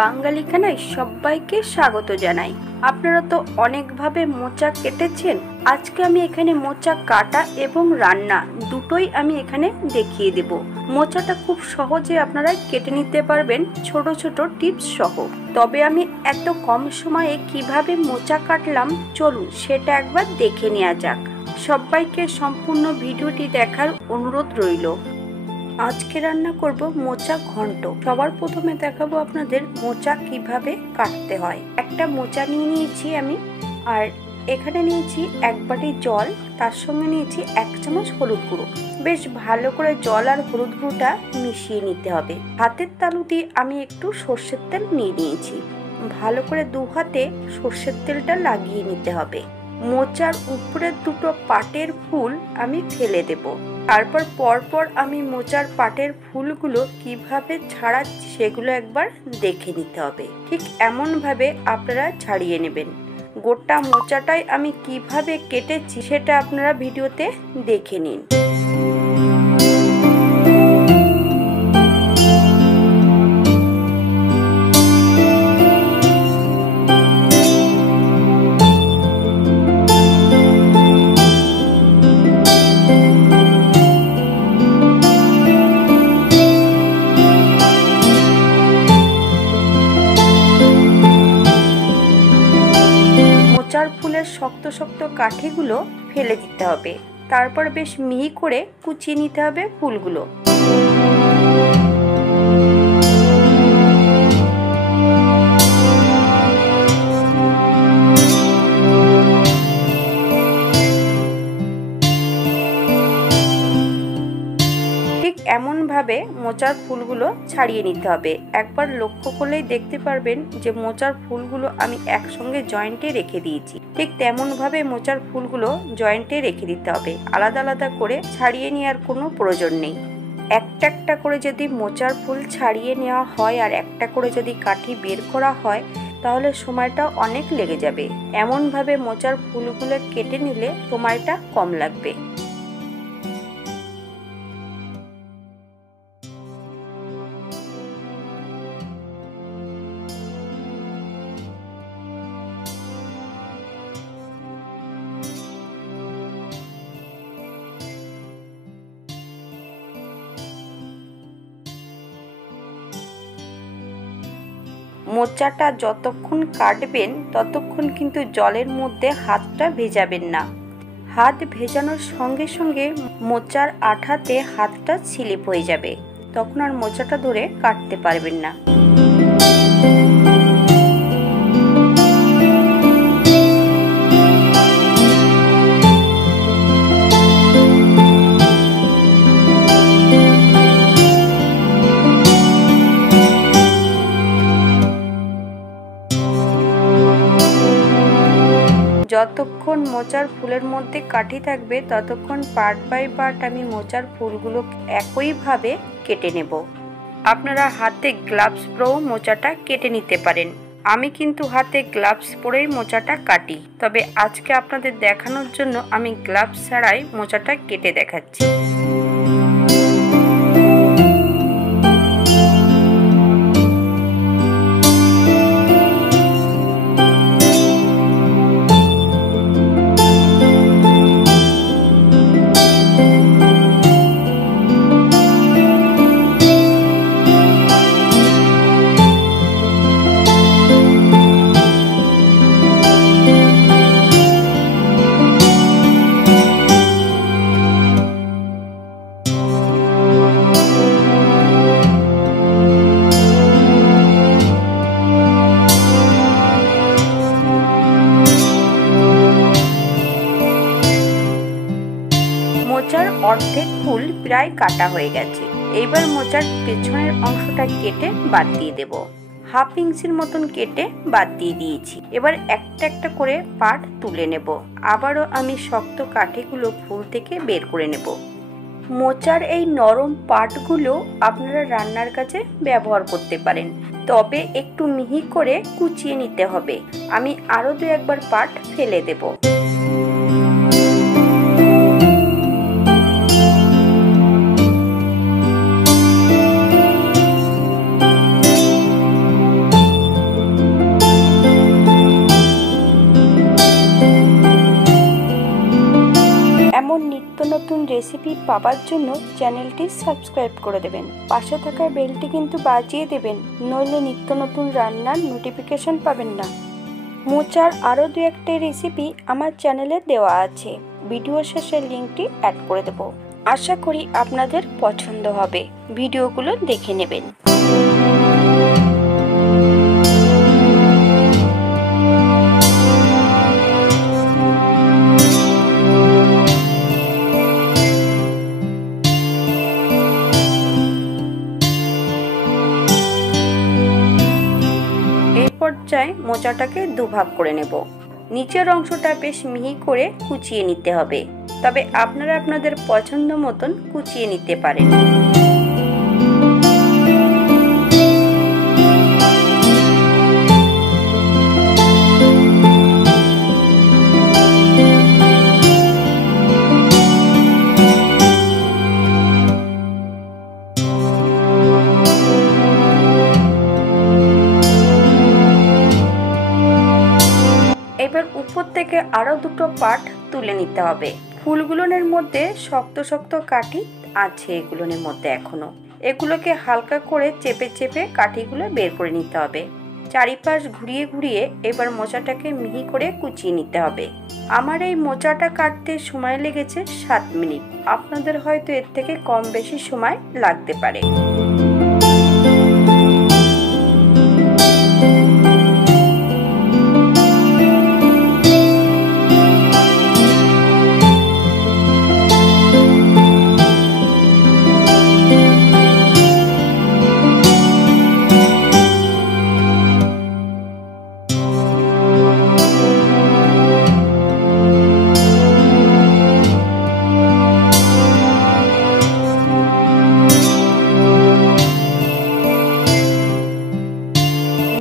বাঙালি খানায় সবাইকে স্বাগত জানাই। আপনারা তো অনেকভাবে মোচা কেটেছেন, আজকে আমি এখানে মোচা কাটা এবং রান্না দুটোই আমি এখানে দেখিয়ে দেব। মোচাটা খুব সহজে আপনারা কেটে নিতে পারবেন ছোট ছোট টিপস সহ। তবে আমি এত কম সময়ে কিভাবে মোচা কাটলাম চলুন সেটা একবার দেখে নেওয়া যাক। সবাইকে সম্পূর্ণ ভিডিওটি দেখার অনুরোধ রইল। আজকে রান্না করব মোচা ঘন্ট। সবার প্রথমে দেখাবো আপনাদের মোচা কিভাবে কাটতে হয়। একটা মোচা নিয়ে নিয়েছি আমি, আর এখানে নিয়েছি এক বাটি জল, তার সঙ্গে নিয়েছি 1 চামচ হলুদ গুঁড়ো। বেশ ভালো করে জল আর হলুদ গুঁড়োটা মিশিয়ে নিতে হবে। হাতের তালু দিয়ে আমি একটু সর্ষের তেল নিয়ে নিয়েছি, ভালো করে 2 হাতে সর্ষের তেলটা লাগিয়ে নিতে হবে। মোচার উপরের দুটো পাটের ফুল আমি ফেলে দেব। তারপর পরপর আমি মোচার পাটের ফুলগুলো কিভাবে ছাড়াচ্ছি সেগুলো একবার দেখে নিতে হবে। ঠিক এমন ভাবে আপনারা ছাড়িয়ে নেবেন। গোটা মোচাটাই আমি কিভাবে কেটেছি সেটা আপনারা ভিডিওতে দেখে নিন। মোচার ফুলের শক্ত শক্ত কাঠিগুলো ফেলে দিতে হবে। তারপর বেশ মিহি করে কুচিয়ে নিতে হবে ফুলগুলো। ঠিক এমন ভাবে মোচার ফুলগুলো ছাড়িয়ে নিতে হবে। একবার লক্ষ্য করলেই দেখতে পারবেন যে মোচার ফুলগুলো আমি একসঙ্গে জয়েন্টে রেখে দিয়েছি। ঠিক তেমন ভাবে মোচার ফুলগুলো জয়েন্টে রেখে দিতে হবে। আলাদা আলাদা করে ছাড়িয়ে নেওয়ার কোনো প্রয়োজন নেই। একটা একটা করে যদি মোচার ফুল ছাড়িয়ে নেওয়া হয় আর একটা করে যদি কাঠি বের করা হয় তাহলে সময়টা অনেক লেগে যাবে। এমন ভাবে মোচার ফুলগুলো কেটে নিলে সময়টা কম লাগবে। মোচাটা যতক্ষণ কাটবেন ততক্ষণ কিন্তু জলের মধ্যে হাতটা ভেজাবেন না। হাত ভেজানোর সঙ্গে সঙ্গে মোচার আঠাতে হাতটা স্লিপ হয়ে যাবে, তখন আর মোচাটা ধরে কাটতে পারবেন না। যতক্ষণ মোচার ফুলের মধ্যে কাঠি থাকবে ততক্ষণ পার্ট বাই পার্ট আমি মোচার ফুলগুলো একইভাবে কেটে নেব। আপনারা হাতে গ্লাভস পরেও মোচাটা কেটে নিতে পারেন। আমি কিন্তু হাতে গ্লাভস পরেই মোচাটা কাটি, তবে আজকে আপনাদের দেখানোর জন্য আমি গ্লাভস ছাড়াই মোচাটা কেটে দেখাচ্ছি। মোচার অর্ধেক ফুল প্রায় কাটা হয়ে গেছে। এইবার মোচার পেছনের অংশটা কেটে বাদ দিয়ে দেব। 1/2 ইঞ্চির মতন কেটে বাদ দিয়ে দিয়েছি। এবার একটা একটা করে পার্ট তুলে নেব। আবারও আমি শক্ত কাঠিগুলো ফুল থেকে বের করে নেব। মোচার এই নরম পার্টগুলো আপনারা রান্নার কাজে ব্যবহার করতে পারেন, তবে একটু মিহি করে কুচিয়ে নিতে হবে। আমি আরও 2-1 পার্ট ফেলে দেব। রেসিপি পাওয়ার জন্য চ্যানেলটি সাবস্ক্রাইব করে দেবেন। পাশে থাকা বেলটি কিন্তু বাজিয়ে দেবেন, নইলে নিত্য নতুন রান্নার নোটিফিকেশন পাবেন না। মোচার আরও দু একটা রেসিপি আমার চ্যানেলে দেওয়া আছে, ভিডিও শেষে লিঙ্কটি অ্যাড করে দেব। আশা করি আপনাদের পছন্দ হবে, ভিডিওগুলো দেখে নেবেন। এই পর্যায়ে মোচাটাকে দুভাগ করে নেব। নিচের অংশটা বেশ মিহি করে কুচিয়ে নিতে হবে, তবে আপনারা আপনাদের পছন্দ মতন কুচিয়ে নিতে পারেন। এবার উপর থেকে আরো দুটো পার্ট তুলে নিতে হবে। ফুলগুলোর মধ্যে শক্ত শক্ত কাঠি আছে, এগুলোর মধ্যে এখনো। এগুলোকে হালকা করে চেপে চেপে কাঠিগুলো বের করে নিতে হবে। চারিপাশ ঘুরিয়ে ঘুরিয়ে এবার মোচাটাকে মিহি করে কুচিয়ে নিতে হবে। আমার এই মোচাটা কাটতে সময় লেগেছে 7 মিনিট। আপনাদের হয়তো এর থেকে কম বেশি সময় লাগতে পারে।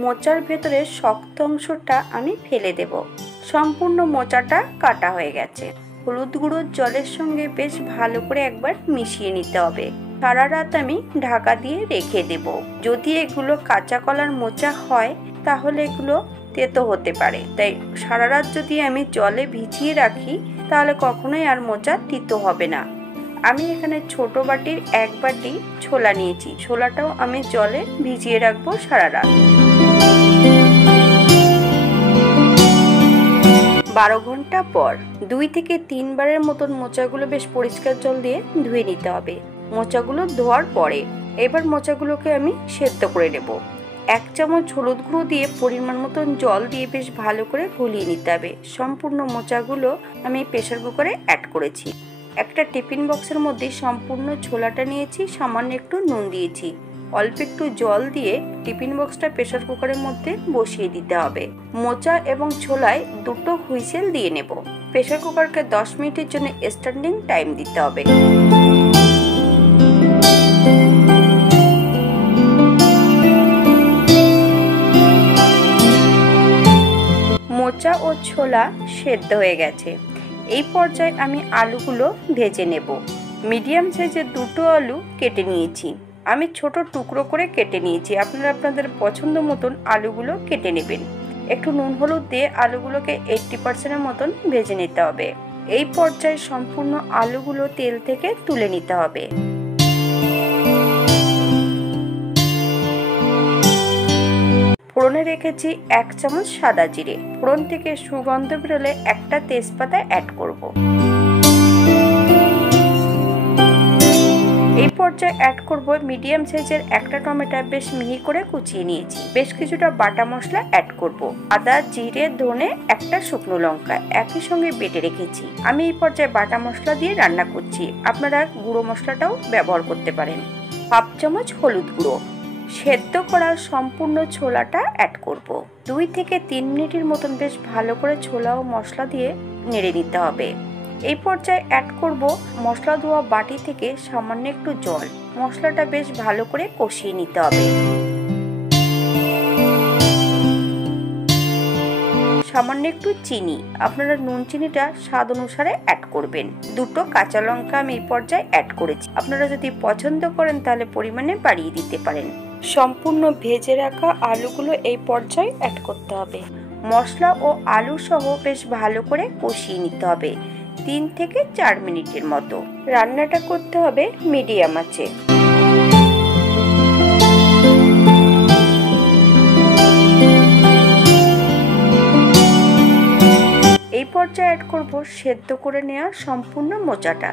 মোচার ভেতরে শক্ত অংশটা আমি ফেলে দেব। সম্পূর্ণ মোচাটা কাটা হয়ে গেছে। হলুদ গুঁড়োর জলের সঙ্গে বেশ ভালো করে একবার মিশিয়ে নিতে হবে। সারা রাত আমি ঢাকা দিয়ে রেখে দেব। যদি এগুলো কাঁচা কলার মোচা হয় তাহলে এগুলো তেতো হতে পারে, তাই সারা রাত যদি আমি জলে ভিজিয়ে রাখি তাহলে কখনোই আর মোচা তিতো হবে না। আমি এখানে ছোট বাটির 1 বাটি ছোলা নিয়েছি। ছোলাটাও আমি জলে ভিজিয়ে রাখবো সারা রাত। 12 ঘন্টা পর 2 থেকে 3 বারের মতন মোচাগুলো বেশ পরিষ্কার জল দিয়ে ধুয়ে নিতে হবে। মোচাগুলো ধোয়ার পরে এবার মোচাগুলোকে আমি সেদ্ধ করে নেব। 1 চামচ হলুদ গুঁড়ো দিয়ে পরিমাণ মতন জল দিয়ে বেশ ভালো করে গলিয়ে নিতে হবে। সম্পূর্ণ মোচাগুলো আমি প্রেসার কুকারে অ্যাড করেছি। একটা টিফিন বক্সের মধ্যে সম্পূর্ণ ছোলাটা নিয়েছি, সামান্য একটু নুন দিয়েছি, অল্প একটু জল দিয়ে টিফিন বক্সটা প্রেসার কুকারের মধ্যে বসিয়ে দিতে হবে। মোচা এবং ছোলায় দুটো হুইসেল দিয়ে নেব। প্রেসার কুকারকে 10 মিনিটের জন্য স্ট্যান্ডিং টাইম দিতে হবে। মোচা ও ছোলা সেদ্ধ হয়ে গেছে। এই পর্যায়ে আমি আলুগুলো ভেজে নেব। মিডিয়াম সাইজের 2টো আলু কেটে নিয়েছি। আমি ছোট টুকরো করে কেটে নিয়েছি। আপনারা আপনাদের পছন্দ মতন আলুগুলো কেটে নেবেন। একটু নুন হলুদ দিয়ে আলুগুলোকে 80% মতন ভেজে নিতে হবে। এই পর্যায়ে সম্পূর্ণ আলুগুলো তেল থেকে তুলে নিতে হবে। ফোড়নে রেখেছি 1 চামচ সাদা জিরে। ফোড়ন থেকে সুগন্ধ বেরোলে একটা তেজপাতা অ্যাড করব। এই পর্যায়ে অ্যাড করব মিডিয়াম সাইজের একটা টমেটো বেশ মিহি করে কুচিয়ে নিয়েছি। বেশ কিছুটা বাটা মশলা অ্যাড করব। আদা, জিরে, ধনে, একটা শুকনো লঙ্কা একই সঙ্গে বেটে রেখেছি। আমি এই পর্যায়ে বাটা মশলা দিয়ে রান্না করছি, আপনারা গুঁড়ো মশলাটাও ব্যবহার করতে পারেন। 1/2 চামচ হলুদ গুঁড়ো। সেদ্ধ করা সম্পূর্ণ ছোলাটা অ্যাড করব। 2 থেকে 3 মিনিটের মতন বেশ ভালো করে ছোলা ও মশলা দিয়ে নেড়ে নিতে হবে। এই পর্যায়ে অ্যাড করব মশলা ধোয়া বাটি থেকে সামান্য একটু জল। মশলাটা বেশ ভালো করে কষিয়ে নিতে হবে। সামান্য একটু চিনি, আপনারা নুন চিনিটা স্বাদ অনুসারে অ্যাড করবেন। 2টো কাঁচা লঙ্কা আমি এই পর্যায়ে অ্যাড করেছি। আপনারা যদি পছন্দ করেন তাহলে পরিমাণে বাড়িয়ে দিতে পারেন। সম্পূর্ণ ভেজে রাখা আলুগুলো এই পর্যায়ে অ্যাড করতে হবে। মশলা ও আলু সহ বেশ ভালো করে কষিয়ে নিতে হবে। 3 থেকে 4 মিনিটের মতো। রান্নাটা করতে হবে মিডিয়াম আঁচে। এই পর্যায়ে অ্যাড করব সেদ্ধ করে নেওয়া সম্পূর্ণ মোচাটা।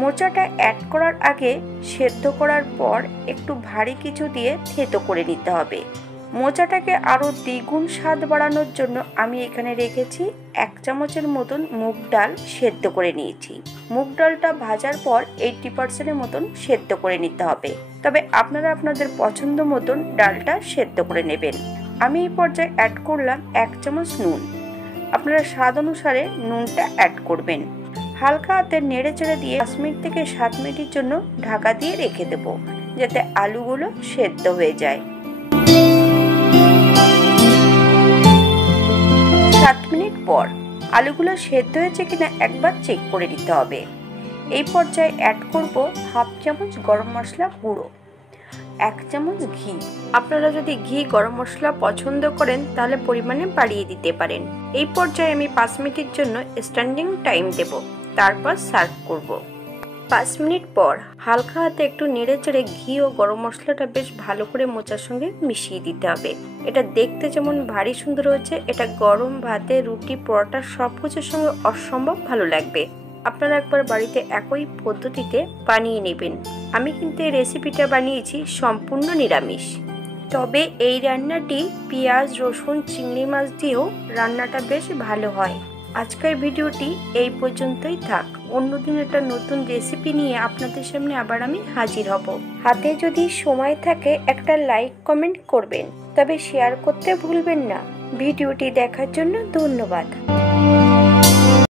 মোচাটা অ্যাড করার আগে সেদ্ধ করার পর একটু ভারী কিছু দিয়ে থেতো করে নিতে হবে। মোচাটাকে আরও দ্বিগুণ স্বাদ বাড়ানোর জন্য আমি এখানে রেখেছি 1 চামচের মতন মুগ ডাল সেদ্ধ করে নিয়েছি। মুগ ডালটা ভাজার পর 80% মতন সেদ্ধ করে নিতে হবে, তবে আপনারা আপনাদের পছন্দ মতন ডালটা সেদ্ধ করে নেবেন। আমি এই পর্যায়ে অ্যাড করলাম 1 চামচ নুন। আপনারা স্বাদ অনুসারে নুনটা অ্যাড করবেন। হালকা হাতে নেড়ে চেড়ে দিয়ে 5 মিনিট থেকে 7 মিনিটের জন্য ঢাকা দিয়ে রেখে দেব, যাতে আলুগুলো সেদ্ধ হয়ে যায়। 7 মিনিট পর আলুগুলো সেদ্ধ হয়েছে কিনা একবার চেক করে নিতে হবে। এই পর্যায়ে অ্যাড করব 1/2 চামচ গরম মশলা গুঁড়ো, 1 চামচ ঘি। আপনারা যদি ঘি গরম মশলা পছন্দ করেন তাহলে পরিমাণে বাড়িয়ে দিতে পারেন। এই পর্যায়ে আমি 5 মিনিটের জন্য স্ট্যান্ডিং টাইম দেব, তারপর সার্ভ করব। 5 মিনিট পর হালকা হাতে একটু নেড়ে চেড়ে ঘি ও গরম মশলাটা বেশ ভালো করে মোচার সঙ্গে মিশিয়ে দিতে হবে। এটা দেখতে যেমন ভারী সুন্দর হয়েছে, এটা গরম ভাতে, রুটি, পরোটা সব কিছুর সঙ্গে অসম্ভব ভালো লাগবে। আপনারা একবার বাড়িতে একই পদ্ধতিতে বানিয়ে নেবেন। আমি কিন্তু এই রেসিপিটা বানিয়েছি সম্পূর্ণ নিরামিষ, তবে এই রান্নাটি পেঁয়াজ, রসুন, চিংড়ি মাছ দিয়েও রান্নাটা বেশ ভালো হয়। আজকের ভিডিওটি এই পর্যন্তই থাক। অন্যদিন একটা নতুন রেসিপি নিয়ে আপনাদের সামনে আবার আমি হাজির হব। হাতে যদি সময় থাকে একটা লাইক কমেন্ট করবেন, তবে শেয়ার করতে ভুলবেন না। ভিডিওটি দেখার জন্য ধন্যবাদ।